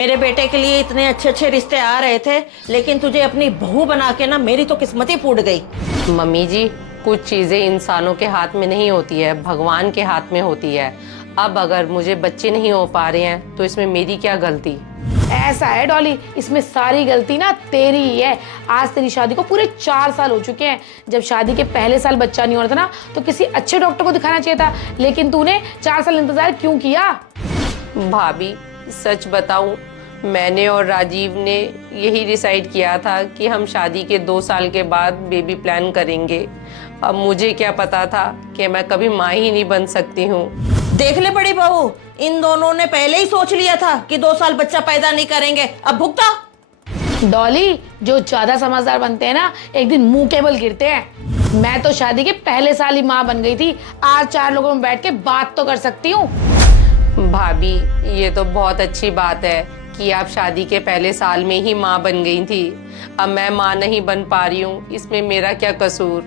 मेरे बेटे के लिए इतने अच्छे अच्छे रिश्ते आ रहे थे, लेकिन तुझे अपनी बहू बना के ना मेरी तो किस्मत ही फूट गई। मम्मी जी, कुछ चीजें इंसानों के हाथ में नहीं होती है, भगवान के हाथ में होती है। अब अगर मुझे बच्चे नहीं हो पा रहे हैं तो इसमें मेरी क्या गलती। ऐसा है डॉली, इसमें सारी गलती ना तेरी ही है। आज तेरी शादी को पूरे 4 साल हो चुके हैं। जब शादी के पहले साल बच्चा नहीं हो रहा था ना, तो किसी अच्छे डॉक्टर को दिखाना चाहिए था, लेकिन तूने 4 साल इंतजार क्यों किया? भाभी सच बताऊं, मैंने और राजीव ने यही डिसाइड किया था कि हम शादी के 2 साल के बाद बेबी प्लान करेंगे। अब मुझे क्या पता था कि मैं कभी माँ ही नहीं बन सकती हूँ। देख ले बड़ी बहू, इन दोनों ने पहले ही सोच लिया था कि 2 साल बच्चा पैदा नहीं करेंगे। अब भुगता। डॉली, जो ज्यादा समझदार बनते हैं ना, एक दिन मुंह के बल गिरते हैं। मैं तो शादी के पहले साल ही माँ बन गई थी। आज 4 लोगों में बैठ के बात तो कर सकती हूँ। भाभी ये तो बहुत अच्छी बात है कि आप शादी के पहले साल में ही माँ बन गई थी। अब मैं माँ नहीं बन पा रही हूँ, इसमें मेरा क्या कसूर?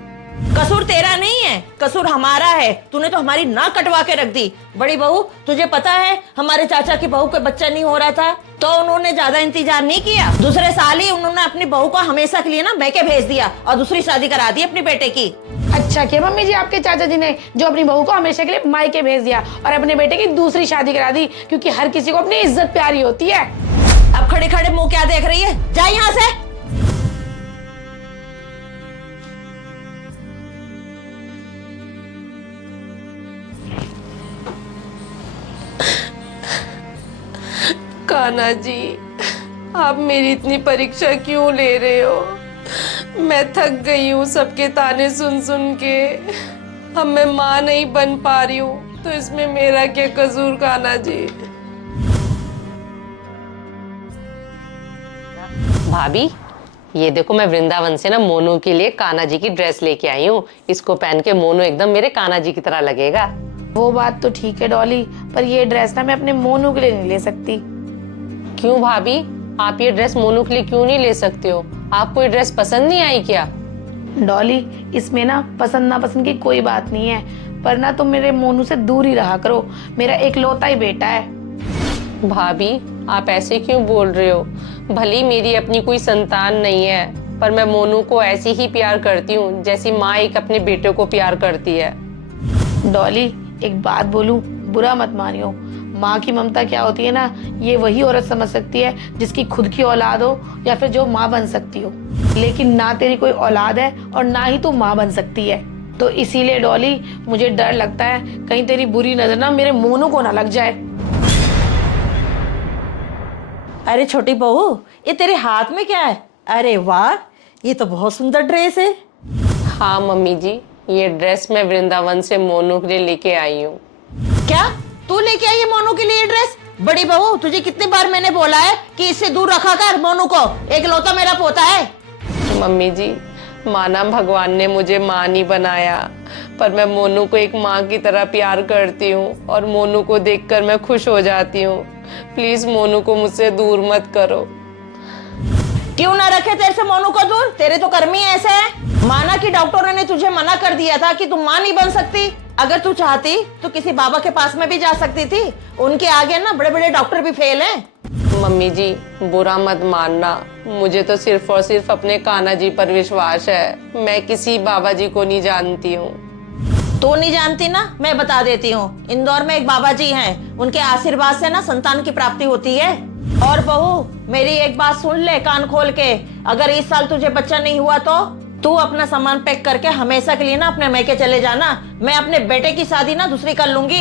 कसूर तेरा नहीं है, कसूर हमारा है। तूने तो हमारी नाक कटवा के रख दी। बड़ी बहू, तुझे पता है हमारे चाचा की बहू को बच्चा नहीं हो रहा था तो उन्होंने ज्यादा इंतजार नहीं किया। दूसरे साल ही उन्होंने अपनी बहू को हमेशा के लिए ना मैके भेज दिया और दूसरी शादी करा दी अपने बेटे की। अच्छा किया मम्मी जी आपके चाचा जी ने, जो अपनी बहू को हमेशा के लिए मायके भेज दिया और अपने बेटे की दूसरी शादी करा दी, क्योंकि हर किसी को अपनी इज्जत प्यारी होती है। अब खड़े खड़े मुंह क्या देख रही है? जा यहाँ से। कान्हा जी, आप मेरी इतनी परीक्षा क्यों ले रहे हो? मैं थक गई हूँ सबके ताने सुन सुन के। अब मैं माँ नहीं बन पा रही हूँ तो इसमें मेरा क्या कसूर कान्हा जी? भाभी ये देखो, मैं वृंदावन से ना मोनू के लिए कान्हा जी की ड्रेस लेके आई हूँ। इसको पहन के मोनू एकदम मेरे कान्हा जी की तरह लगेगा। वो बात तो ठीक है डॉली, पर ये ड्रेस ना मैं अपने मोनू के लिए नहीं ले सकती। क्यों भाभी, आप ये ड्रेस मोनू के लिए क्यों नहीं ले सकते हो? आपको ये ड्रेस पसंद नहीं आई क्या? डॉली, इसमें ना पसंद ना पसंद की कोई बात नहीं है, पर ना तुम मेरे मोनू से दूर ही रहा करो। मेरा इकलौता ही बेटा है। भाभी आप ऐसे क्यों बोल रहे हो? भली मेरी अपनी कोई संतान नहीं है, पर मैं मोनू को ऐसे ही प्यार करती हूँ जैसी माँ एक अपने बेटे को प्यार करती है। डॉली, एक बात बोलूं, बुरा मत मानियो। माँ की ममता क्या होती है ना, ये वही औरत समझ सकती है जिसकी खुद की औलाद हो या फिर जो माँ बन सकती हो। लेकिन ना तेरी कोई औलाद है और ना ही तू माँ बन सकती है। तो इसीलिए डॉली, मुझे डर लगता है कहीं तेरी बुरी नजर ना मेरे मोनू को ना लग जाए। अरे छोटी बहू, ये तेरे हाथ में क्या है? अरे वाह, ये तो बहुत सुंदर ड्रेस है। हाँ मम्मी जी, ये ड्रेस मैं वृंदावन से मोनू के लिए लेके आई हूँ। क्या तू लेके आई है मोनू के लिए ड्रेस? बड़ी बहू, तुझे कितनी बार मैंने बोला है कि इससे दूर रखा कर मोनू को, एक लौता मेरा पोता है। मम्मी जी, माना भगवान ने मुझे माँ नहीं बनाया, पर मैं मोनू को एक माँ की तरह प्यार करती हूँ और मोनू को देखकर मैं खुश हो जाती हूँ। प्लीज मोनू को मुझसे दूर मत करो। क्यों ना रखे तेरे से मोनू को दूर? तेरे तो कर्म ही ऐसे है। माना कि डॉक्टरों ने तुझे मना कर दिया था कि तुम माँ नहीं बन सकती। अगर तू चाहती तो किसी बाबा के पास में भी जा सकती थी। उनके आगे ना बड़े बड़े डॉक्टर भी फेल हैं। मम्मी जी बुरा मत मानना, मुझे तो सिर्फ और सिर्फ अपने कान्हा जी पर विश्वास है। मैं किसी बाबा जी को नहीं जानती हूँ। तो नहीं जानती ना, मैं बता देती हूँ। इंदौर में एक बाबा जी हैं, उनके आशीर्वाद से ना संतान की प्राप्ति होती है। और बहू, मेरी एक बात सुन ले कान खोल के, अगर इस साल तुझे बच्चा नहीं हुआ तो तू अपना सामान पैक करके हमेशा के लिए ना अपने मैके चले जाना। मैं अपने बेटे की शादी ना दूसरी कर लूंगी।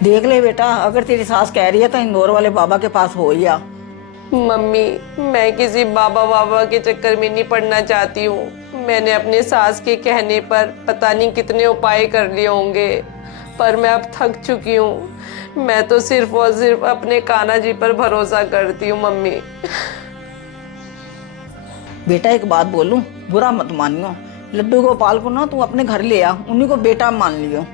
देख ले बेटा, अगर तेरी सास कह रही है तो इंदौर वाले बाबा के पास हो ही आ। मम्मी, मैं किसी बाबा के चक्कर में नहीं पड़ना चाहती हूँ। मैंने अपने सास के कहने पर पता नहीं कितने उपाय कर लिए होंगे, पर मैं अब थक चुकी हूँ। मैं तो सिर्फ और सिर्फ अपने कान्हा जी पर भरोसा करती हूँ। मम्मी बेटा एक बात बोलूं, बुरा मत मानियो। लड्डू गोपाल को ना तू अपने घर ले आ, उन्हीं को बेटा मान लियो।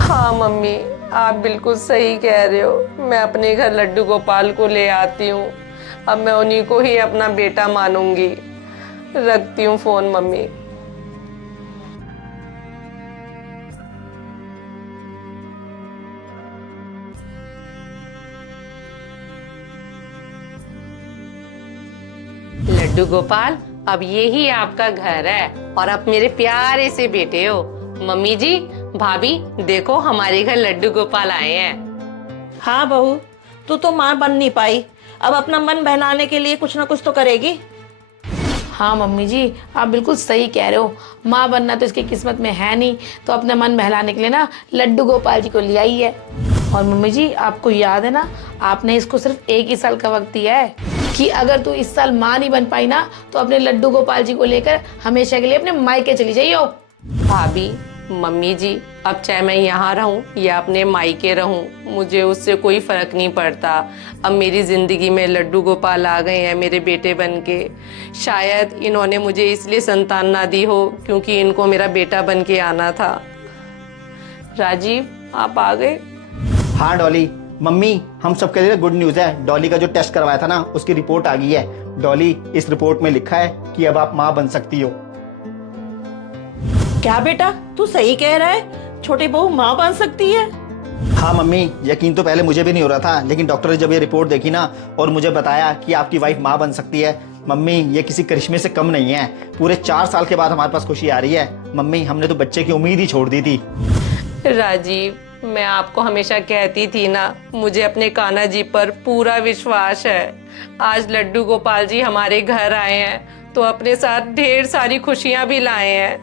हाँ मम्मी, आप बिल्कुल सही कह रहे हो। मैं अपने घर लड्डू गोपाल को ले आती हूँ। अब मैं उन्हीं को ही अपना बेटा मानूंगी। रखती हूँ फोन मम्मी। लड्डू गोपाल, अब यही आपका घर है और आप मेरे प्यारे से बेटे हो। मम्मी जी, भाभी, देखो हमारे घर लड्डू गोपाल आए हैं। हाँ बहू, तू तो माँ बन नहीं पाई, अब अपना मन बहलाने के लिए कुछ ना कुछ तो करेगी। हाँ मम्मी जी, आप बिल्कुल सही कह रहे हो। माँ बनना तो इसकी किस्मत में है नहीं, तो अपने मन बहलाने के लिए ना लड्डू गोपाल जी को लिया ही है। और मम्मी जी, आपको याद है ना, आपने इसको सिर्फ 1 ही साल का वक्त दिया है कि अगर तू इस साल माँ नहीं बन पाई ना, तो अपने लड्डू गोपाल जी को लेकर हमेशा के लिए अपने मायके चली जाइयो। भाभी, मम्मी जी, अब चाहे मैं यहाँ रहूं या अपने मायके रहूं, मुझे उससे कोई फर्क नहीं पड़ता। अब मेरी जिंदगी में लड्डू गोपाल आ गए हैं मेरे बेटे बन के। शायद इन्होंने मुझे इसलिए संतान ना दी हो क्योंकि इनको मेरा बेटा बन के आना था। राजीव, आप आ गए? हाँ डॉली, मम्मी, हम सबके लिए गुड न्यूज़ है। डॉली का जो टेस्ट करवाया था ना, उसकी रिपोर्ट आ गई है। डॉली, इस रिपोर्ट में लिखा है कि अब आप माँ बन सकती हो। क्या बेटा, तू सही कह रहा है, छोटी बहू माँ बन सकती है? हाँ मम्मी, यकीन तो पहले मुझे भी नहीं हो रहा था, लेकिन डॉक्टर ने जब ये रिपोर्ट देखी ना और मुझे बताया कि आपकी वाइफ माँ बन सकती है, मम्मी ये किसी करिश्मे से कम नहीं है। पूरे 4 साल के बाद हमारे पास खुशी आ रही है। मम्मी, हमने तो बच्चे की उम्मीद ही छोड़ दी थी। राजीव, मैं आपको हमेशा कहती थी ना, मुझे अपने कान्हा जी पर पूरा विश्वास है। आज लड्डू गोपाल जी हमारे घर आए हैं तो अपने साथ ढेर सारी खुशियां भी लाए हैं।